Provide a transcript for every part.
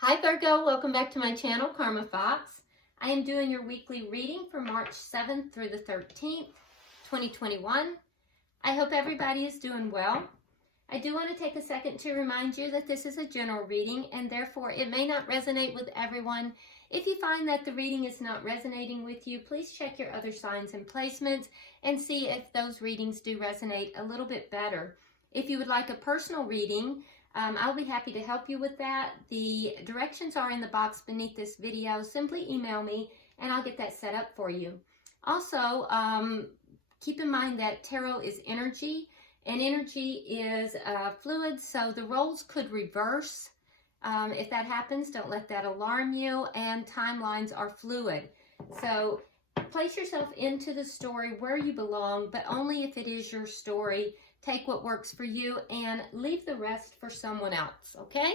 Hi Virgo, welcome back to my channel, Karma Fox. I am doing your weekly reading for March 7th through the 13th, 2021. I hope everybody is doing well. I do want to take a second to remind you that this is a general reading and therefore it may not resonate with everyone. If you find that the reading is not resonating with you, please check your other signs and placements and see if those readings do resonate a little bit better. If you would like a personal reading, I'll be happy to help you with that. The directions are in the box beneath this video. Simply email me and I'll get that set up for you. Also, keep in mind that tarot is energy and energy is fluid, so the roles could reverse. If that happens, don't let that alarm you, and timelines are fluid. So place yourself into the story where you belong, but only if it is your story. Take what works for you and leave the rest for someone else, okay?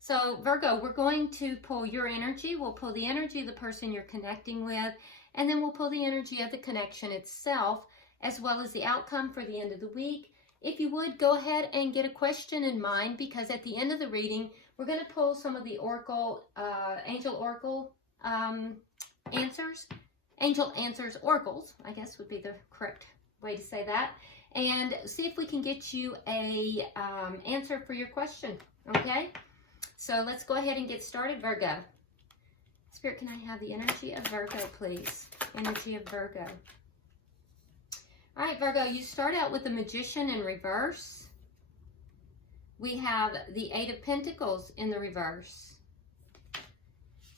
So Virgo, we're going to pull your energy. We'll pull the energy of the person you're connecting with, and then we'll pull the energy of the connection itself, as well as the outcome for the end of the week. If you would, go ahead and get a question in mind, because at the end of the reading, we're going to pull some of the oracle, angel oracle answers. Angel answers oracles, I guess would be the correct way to say that. And see if we can get you a answer for your question, okay? So let's go ahead and get started, Virgo. Spirit, can I have the energy of Virgo, please? Energy of Virgo. All right, Virgo, you start out with the Magician in reverse. We have the Eight of Pentacles in the reverse.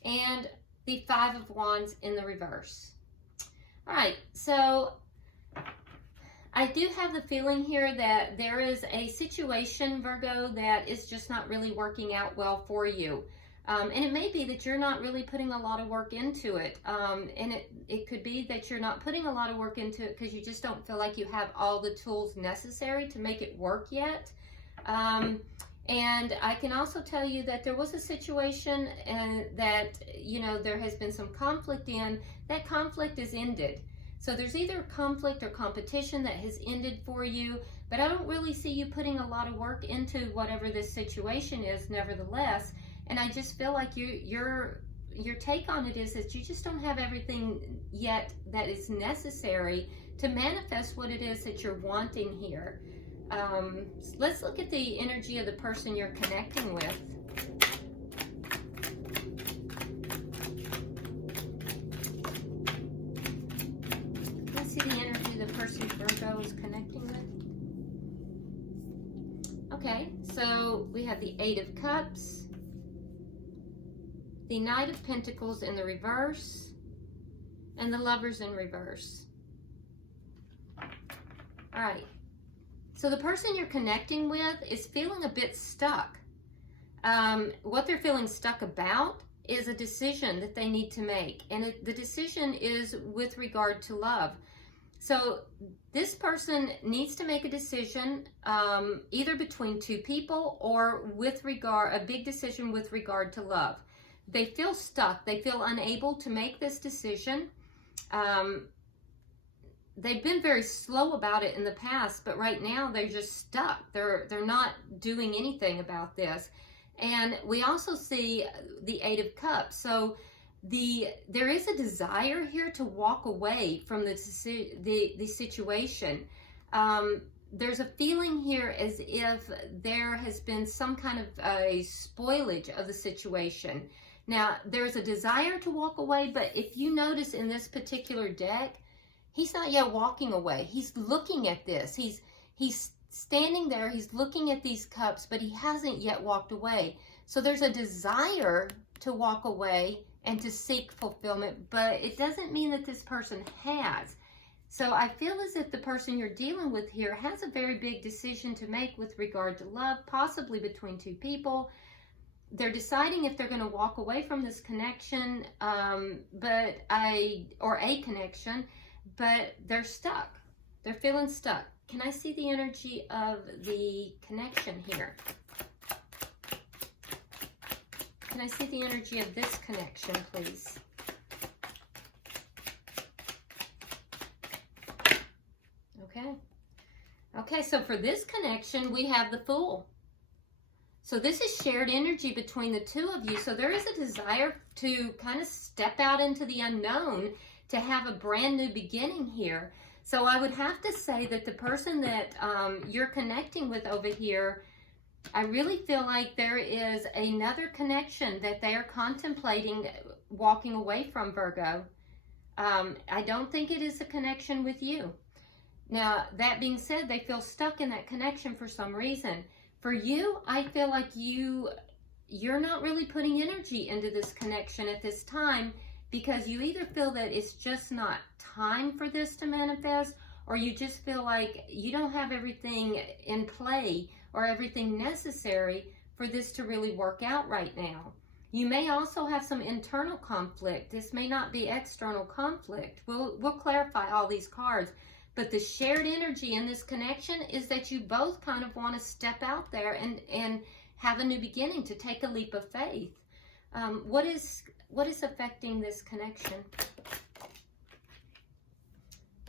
And the Five of Wands in the reverse. All right, so I do have the feeling here that there is a situation, Virgo, that is just not really working out well for you. And it may be that you're not really putting a lot of work into it. And it could be that you're not putting a lot of work into it because you just don't feel like you have all the tools necessary to make it work yet. And I can also tell you that there was a situation that, you know, there has been some conflict in. That conflict is ended. So there's either conflict or competition that has ended for you, but I don't really see you putting a lot of work into whatever this situation is nevertheless. And I just feel like your take on it is that you just don't have everything yet that is necessary to manifest what it is that you're wanting here. Let's look at the energy of the person you're connecting with. See the energy the person Virgo is connecting with. Okay, so we have the Eight of Cups, the Knight of Pentacles in the reverse, and the Lovers in reverse. All right, so the person you're connecting with is feeling a bit stuck. What they're feeling stuck about is a decision that they need to make, and the decision is with regard to love. So this person needs to make a decision either between two people or with regard, a big decision with regard to love. They feel stuck. They feel unable to make this decision. They've been very slow about it in the past, but right now they're just stuck. They're not doing anything about this. And we also see the Eight of Cups. So there is a desire here to walk away from the situation. There's a feeling here as if there has been some kind of a spoilage of the situation. Now, there's a desire to walk away, but if you notice in this particular deck, he's not yet walking away. He's looking at this. He's standing there. He's looking at these cups, but he hasn't yet walked away. So there's a desire to walk away and to seek fulfillment, but it doesn't mean that this person has. So I feel as if the person you're dealing with here has a very big decision to make with regard to love, possibly between two people. They're deciding if they're going to walk away from this connection, or a connection, but they're stuck. They're feeling stuck. Can I see the energy of the connection here? Can I see the energy of this connection, please? Okay. Okay, so for this connection, we have the Fool. So this is shared energy between the two of you. So there is a desire to kind of step out into the unknown, to have a brand new beginning here. So I would have to say that the person that you're connecting with over here, I really feel like there is another connection that they are contemplating walking away from, Virgo. I don't think it is a connection with you. Now, that being said, they feel stuck in that connection for some reason. For you, I feel like you're not really putting energy into this connection at this time, because you either feel that it's just not time for this to manifest, or you just feel like you don't have everything in play or everything necessary for this to really work out right now. You may also have some internal conflict. This may not be external conflict. We'll clarify all these cards. But the shared energy in this connection is that you both kind of want to step out there and have a new beginning, to take a leap of faith. What is affecting this connection?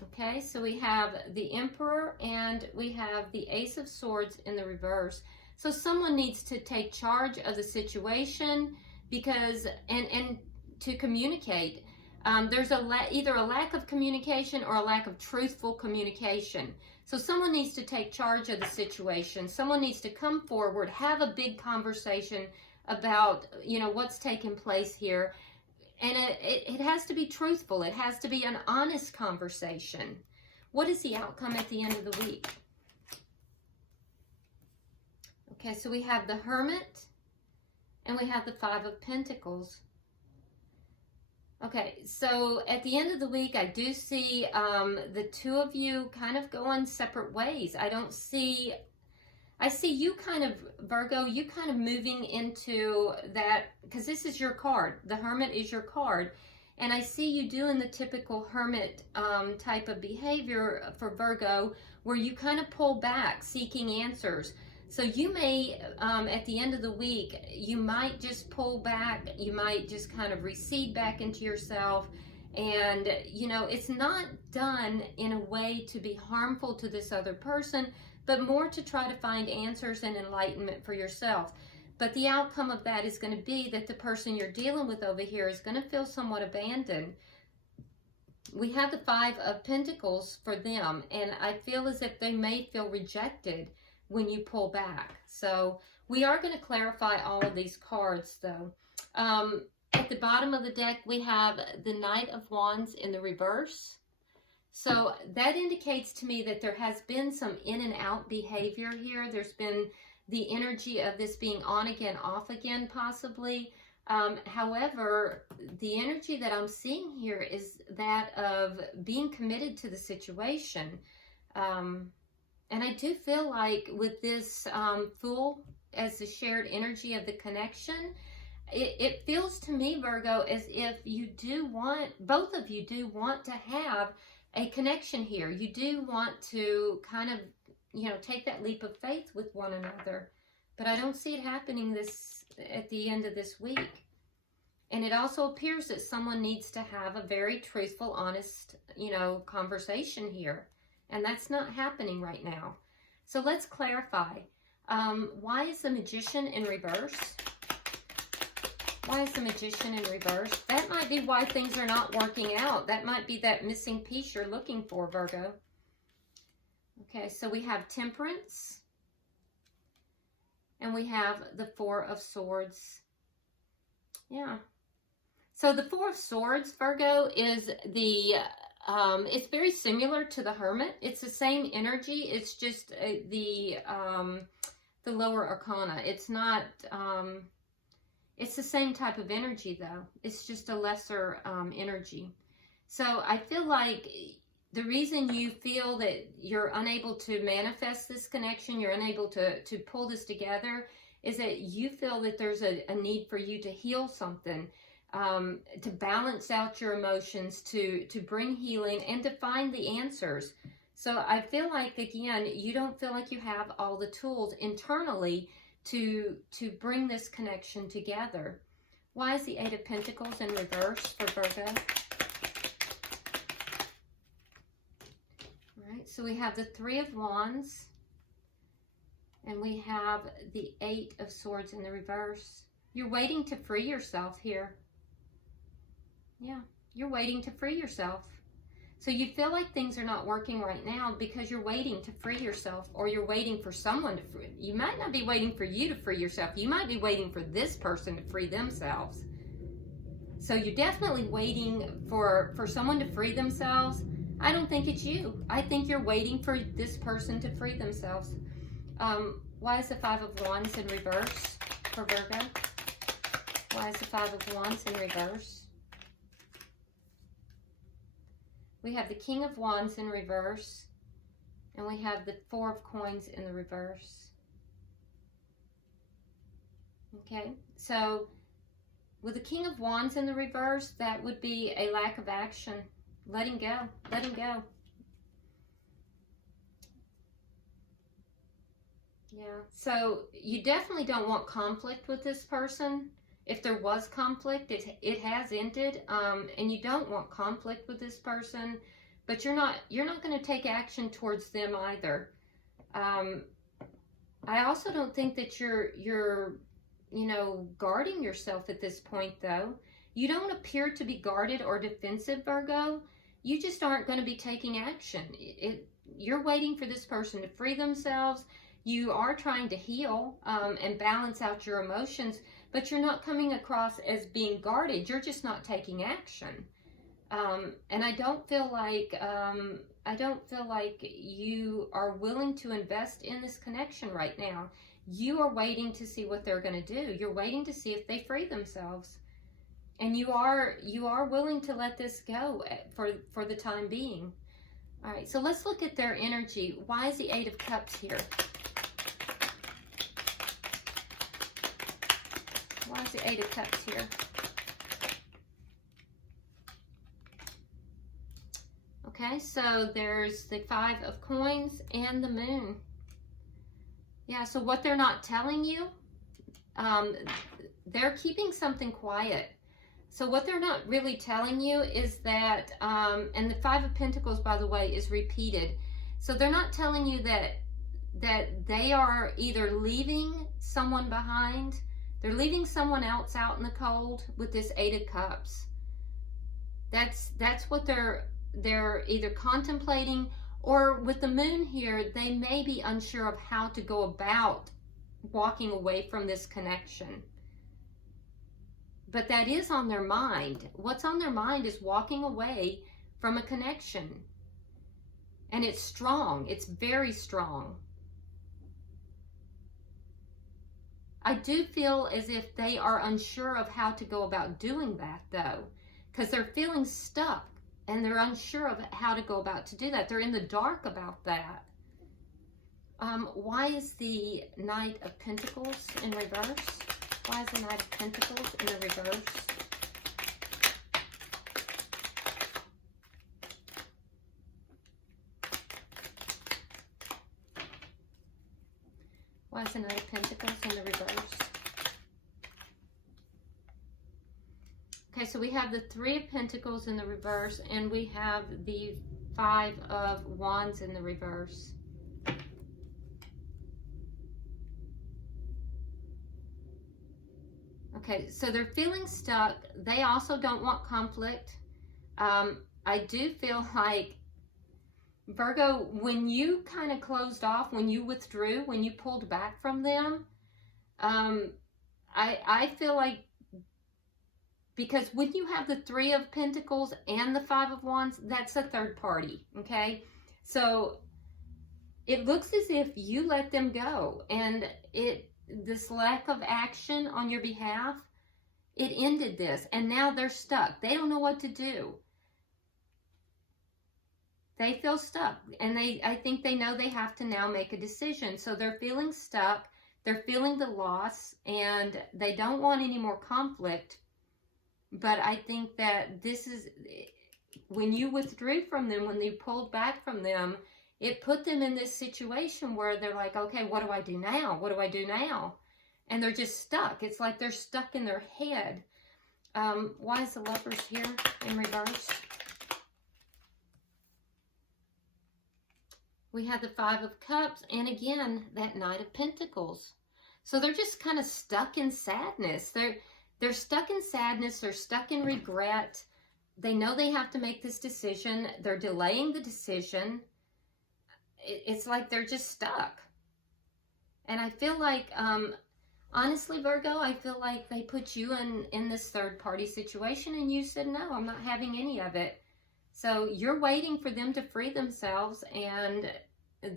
Okay, so we have the Emperor and we have the Ace of Swords in the reverse. So someone needs to take charge of the situation, because and to communicate. There's either a lack of communication or a lack of truthful communication. So someone needs to take charge of the situation. Someone needs to come forward, have a big conversation about, you know, what's taking place here. And it has to be truthful. It has to be an honest conversation. What is the outcome at the end of the week? Okay, so we have the Hermit and we have the Five of Pentacles. Okay, so at the end of the week, I do see the two of you kind of going separate ways. I see you kind of, Virgo, you kind of moving into that, because this is your card. The Hermit is your card. And I see you doing the typical Hermit type of behavior for Virgo, where you kind of pull back, seeking answers. So you may, at the end of the week, you might just pull back, you might just kind of recede back into yourself. And, you know, it's not done in a way to be harmful to this other person, but more to try to find answers and enlightenment for yourself. But the outcome of that is going to be that the person you're dealing with over here is going to feel somewhat abandoned. We have the Five of Pentacles for them, and I feel as if they may feel rejected when you pull back. So we are going to clarify all of these cards, though. At the bottom of the deck, we have the Knight of Wands in the reverse. So that indicates to me that there has been some in and out behavior here. There's been the energy of this being on again, off again, possibly. However, the energy that I'm seeing here is that of being committed to the situation. And I do feel like with this Fool as the shared energy of the connection, it feels to me, Virgo, as if you do want, both of you do want to have a connection here. You do want to kind of, you know, take that leap of faith with one another. But I don't see it happening at the end of this week. And it also appears that someone needs to have a very truthful, honest, you know, conversation here. And that's not happening right now. So let's clarify. Why is the Magician in reverse? Why is the Magician in reverse? That might be why things are not working out. That might be that missing piece you're looking for, Virgo. Okay, so we have Temperance. And we have the Four of Swords. Yeah. So the Four of Swords, Virgo, is the... it's very similar to the Hermit. It's the same energy. It's just the lower arcana. It's not, it's the same type of energy though. It's just a lesser energy. So I feel like the reason you feel that you're unable to manifest this connection, you're unable to pull this together, is that you feel that there's a need for you to heal something. To balance out your emotions, to bring healing, and to find the answers. So I feel like, again, you don't feel like you have all the tools internally to bring this connection together. Why is the Eight of Pentacles in reverse for Virgo? All right, so we have the Three of Wands. And we have the 8 of Swords in the reverse. You're waiting to free yourself here. Yeah, you're waiting to free yourself. So you feel like things are not working right now because you're waiting to free yourself, or you're waiting for someone to free. You might not be waiting for you to free yourself. You might be waiting for this person to free themselves. So you're definitely waiting for someone to free themselves. I don't think it's you. I think you're waiting for this person to free themselves. Why is the 5 of Wands in reverse for Virgo? Why is the 5 of Wands in reverse? We have the King of Wands in reverse, and we have the 4 of Coins in the reverse. Okay, so with the King of Wands in the reverse, that would be a lack of action. Letting go, letting go. Yeah, so you definitely don't want conflict with this person. If there was conflict, it has ended, and you don't want conflict with this person, but you're not going to take action towards them either. I also don't think that you're guarding yourself at this point, though. You don't appear to be guarded or defensive, Virgo. You just aren't going to be taking action. You're waiting for this person to free themselves. You are trying to heal and balance out your emotions, but you're not coming across as being guarded. You're just not taking action. And I don't feel like you are willing to invest in this connection right now. You are waiting to see what they're going to do. You're waiting to see if they free themselves. And you are willing to let this go for the time being. All right, so let's look at their energy. Why is the 8 of Cups here? Why is the 8 of Cups here? Okay, so there's the 5 of Coins and the Moon. Yeah, so what they're not telling you, they're keeping something quiet. So what they're not really telling you is that, and the 5 of Pentacles, by the way, is repeated. So they're not telling you that they are either leaving someone behind. They're leaving someone else out in the cold with this 8 of Cups. That's what they're either contemplating, or with the Moon here, they may be unsure of how to go about walking away from this connection. But that is on their mind. What's on their mind is walking away from a connection. And it's strong. It's very strong. I do feel as if they are unsure of how to go about doing that, though, because they're feeling stuck and they're unsure of how to go about to do that. They're in the dark about that. Why is the Knight of Pentacles in reverse? Why is the Knight of Pentacles in the reverse? Why is the Knight of Pentacles in the reverse? Okay, so we have the 3 of Pentacles in the reverse, and we have the 5 of Wands in the reverse. Okay, so they're feeling stuck. They also don't want conflict. I do feel like, Virgo, when you kind of closed off, when you withdrew, when you pulled back from them, I feel like, because when you have the 3 of Pentacles and the 5 of Wands, that's a third party, okay? So it looks as if you let them go, and this lack of action on your behalf, it ended this, and now they're stuck. They don't know what to do. They feel stuck, and I think they know they have to now make a decision. So they're feeling stuck, they're feeling the loss, and they don't want any more conflict. But I think that this is, when you withdrew from them, when you pulled back from them, it put them in this situation where they're like, okay, what do I do now? What do I do now? And they're just stuck. It's like they're stuck in their head. Why is the Lovers here in reverse? We have the Five of Cups, and again, that Knight of Pentacles. So they're just kind of stuck in sadness. They're stuck in sadness. They're stuck in regret. They know they have to make this decision. They're delaying the decision. It's like they're just stuck. And I feel like, honestly, Virgo, I feel like they put you in this third-party situation, and you said, no, I'm not having any of it. So you're waiting for them to free themselves, and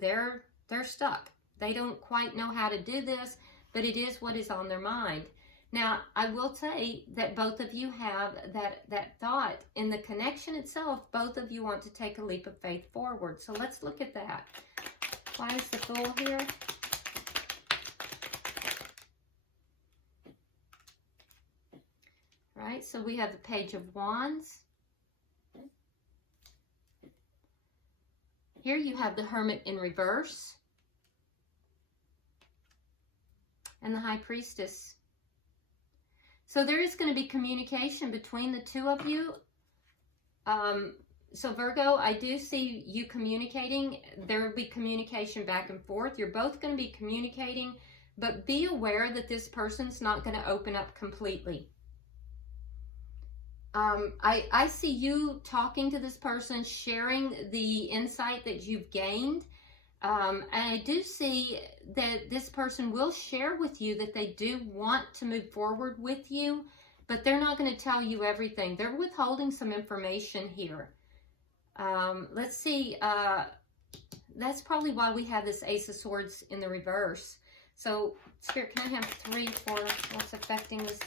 they're stuck. They don't quite know how to do this, but it is what is on their mind. Now, I will say that both of you have that thought in the connection itself. Both of you want to take a leap of faith forward. So let's look at that. Why is the Fool here? Right, so we have the Page of Wands. Here you have the Hermit in reverse. And the High Priestess. So there is going to be communication between the two of you. So Virgo, I do see you communicating. There will be communication back and forth. You're both going to be communicating, but be aware that this person's not going to open up completely. I see you talking to this person, sharing the insight that you've gained. And I do see that this person will share with you that they do want to move forward with you, but they're not going to tell you everything. They're withholding some information here. Let's see. That's probably why we have this Ace of Swords in the reverse. So, Spirit, can I have 3 for what's affecting this?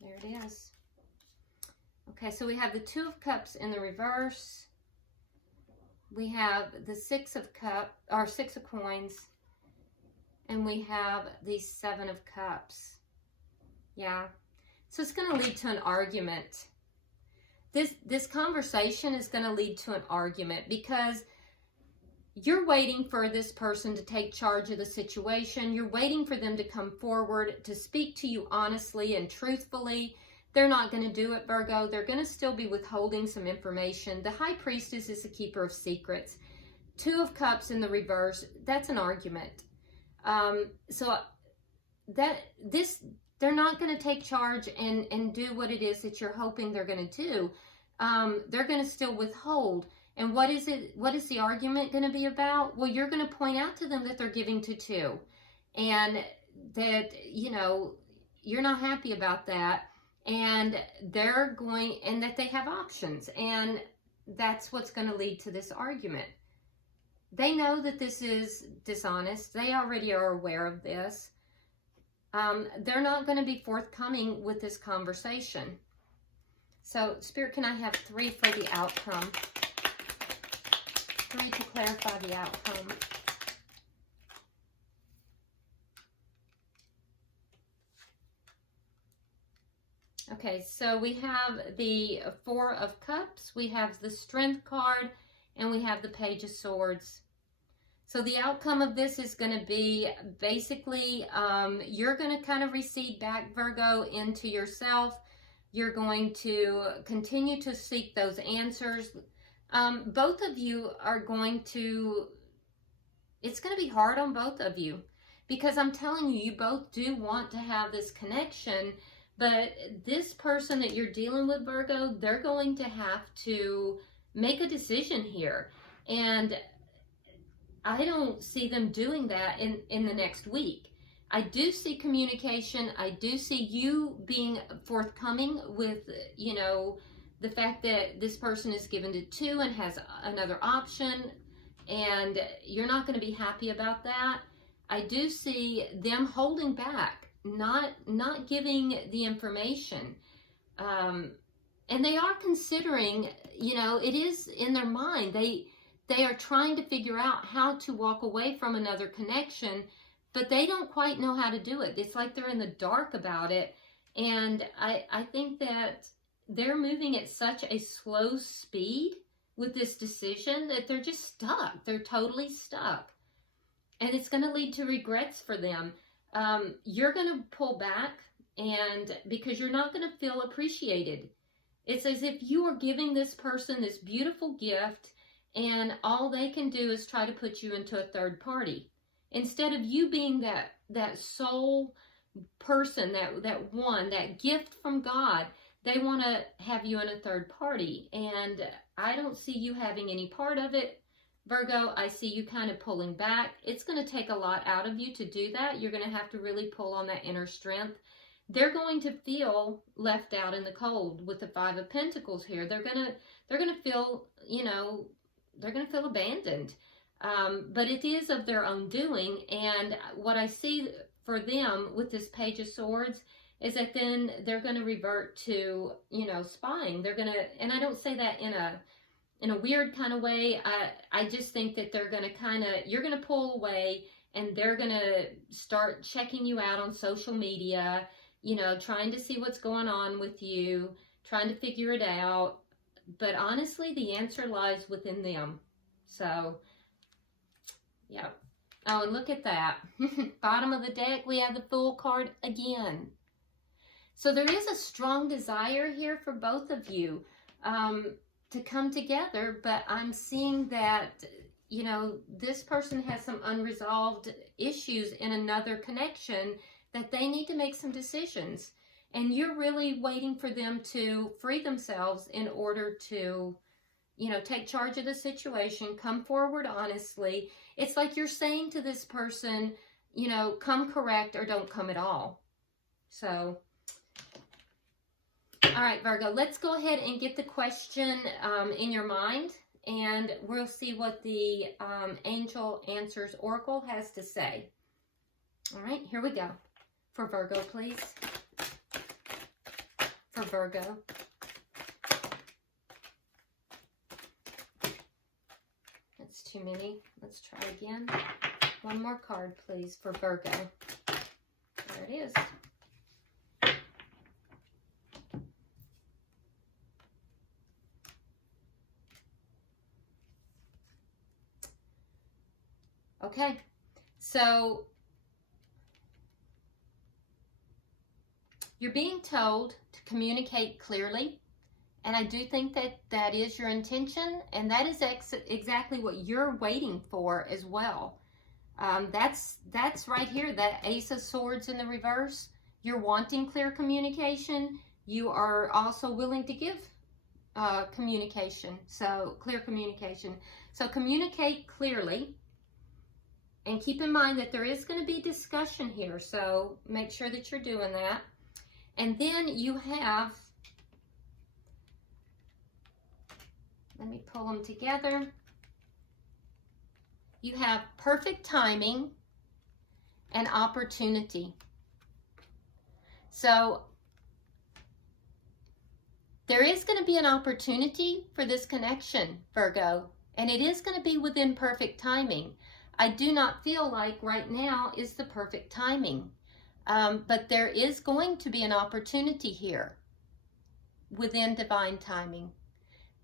There it is. Okay, so we have the Two of Cups in the reverse. We have the Six of Coins. And we have the Seven of Cups. Yeah. So it's going to lead to an argument. This conversation is going to lead to an argument because you're waiting for this person to take charge of the situation. You're waiting for them to come forward, to speak to you honestly and truthfully. They're not going to do it, Virgo. They're going to still be withholding some information. The High Priestess is the keeper of secrets. Two of Cups in the reverse, that's an argument. So they're not going to take charge and do what it is that you're hoping they're going to do. They're going to still withhold. And what is the argument going to be about? Well, you're going to point out to them that they're giving to two, and that, you know, you're not happy about that, and that they have options, and that's what's going to lead to this argument. They know that this is dishonest. They already are aware of this. They're not going to be forthcoming with this conversation. So, Spirit, can I have 3 for the outcome? 3 to clarify the outcome. Okay, so we have the Four of Cups, we have the Strength card, and we have the Page of Swords. So the outcome of this is going to be basically, you're going to kind of recede back, Virgo, into yourself. You're going to continue to seek those answers. Both of you are going to, it's going to be hard on both of you, because I'm telling you, you both do want to have this connection, but this person that you're dealing with, Virgo, they're going to have to make a decision here. And I don't see them doing that in the next week. I do see communication. I do see you being forthcoming with, you know, the fact that this person is given to two and has another option, and you're not going to be happy about that. I do see them holding back, not giving the information. And they are considering, you know, it is in their mind. They are trying to figure out how to walk away from another connection, but they don't quite know how to do it. It's like they're in the dark about it. And I think that they're moving at such a slow speed with this decision that they're just stuck. They're totally stuck. And it's going to lead to regrets for them. You're going to pull back, and because you're not going to feel appreciated. It's as if you are giving this person this beautiful gift, and all they can do is try to put you into a third party. Instead of you being that sole person, that gift from God, they want to have you in a third party. And I don't see you having any part of it, Virgo. I see you kind of pulling back. It's going to take a lot out of you to do that. You're going to have to really pull on that inner strength. They're going to feel left out in the cold with the Five of Pentacles here. They're going to feel, you know, they're going to feel abandoned. But it is of their own doing. And what I see for them with this Page of Swords is that then they're going to revert to, you know, spying. They're going to, and I don't say that in a weird kind of way. I just think that they're going to kind of, you're going to pull away, and they're going to start checking you out on social media, you know, trying to see what's going on with you, trying to figure it out. But honestly, the answer lies within them. So, yeah. Oh, and look at that. Bottom of the deck, we have the Fool card again. So there is a strong desire here for both of you to come together, but I'm seeing that, you know, this person has some unresolved issues in another connection that they need to make some decisions. And you're really waiting for them to free themselves in order to, you know, take charge of the situation, come forward honestly. It's like you're saying to this person, you know, come correct or don't come at all. So, all right, Virgo, let's go ahead and get the question in your mind, and we'll see what the Angel Answers Oracle has to say. All right, here we go. For Virgo, please. For Virgo. That's too many. Let's try again. One more card, please, for Virgo. There it is. Okay, so you're being told to communicate clearly, and I do think that that is your intention, and that is exactly what you're waiting for as well. That's right here, that Ace of Swords in the reverse. You're wanting clear communication. You are also willing to give communication, so clear communication. So communicate clearly. And keep in mind that there is going to be discussion here, so make sure that you're doing that. And then you have, let me pull them together. You have perfect timing and opportunity. So there is going to be an opportunity for this connection, Virgo, and it is going to be within perfect timing. I do not feel like right now is the perfect timing, but there is going to be an opportunity here within divine timing.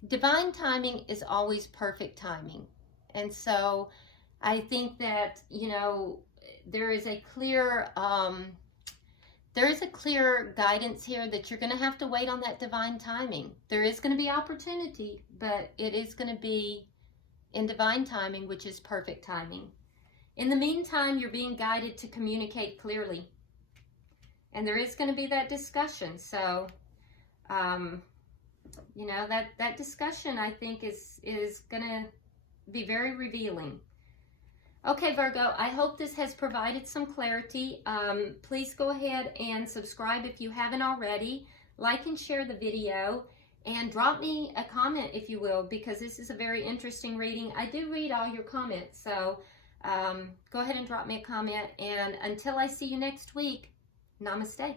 Divine timing is always perfect timing. And so I think that, you know, there is a clear guidance here that you're going to have to wait on that divine timing. There is going to be opportunity, but it is going to be in divine timing, which is perfect timing. In the meantime, you're being guided to communicate clearly. And there is going to be that discussion. So, you know, that discussion, I think, is going to be very revealing. Okay, Virgo, I hope this has provided some clarity. Please go ahead and subscribe if you haven't already. Like and share the video. And drop me a comment, if you will, because this is a very interesting reading. I do read all your comments, so go ahead and drop me a comment. And until I see you next week, namaste.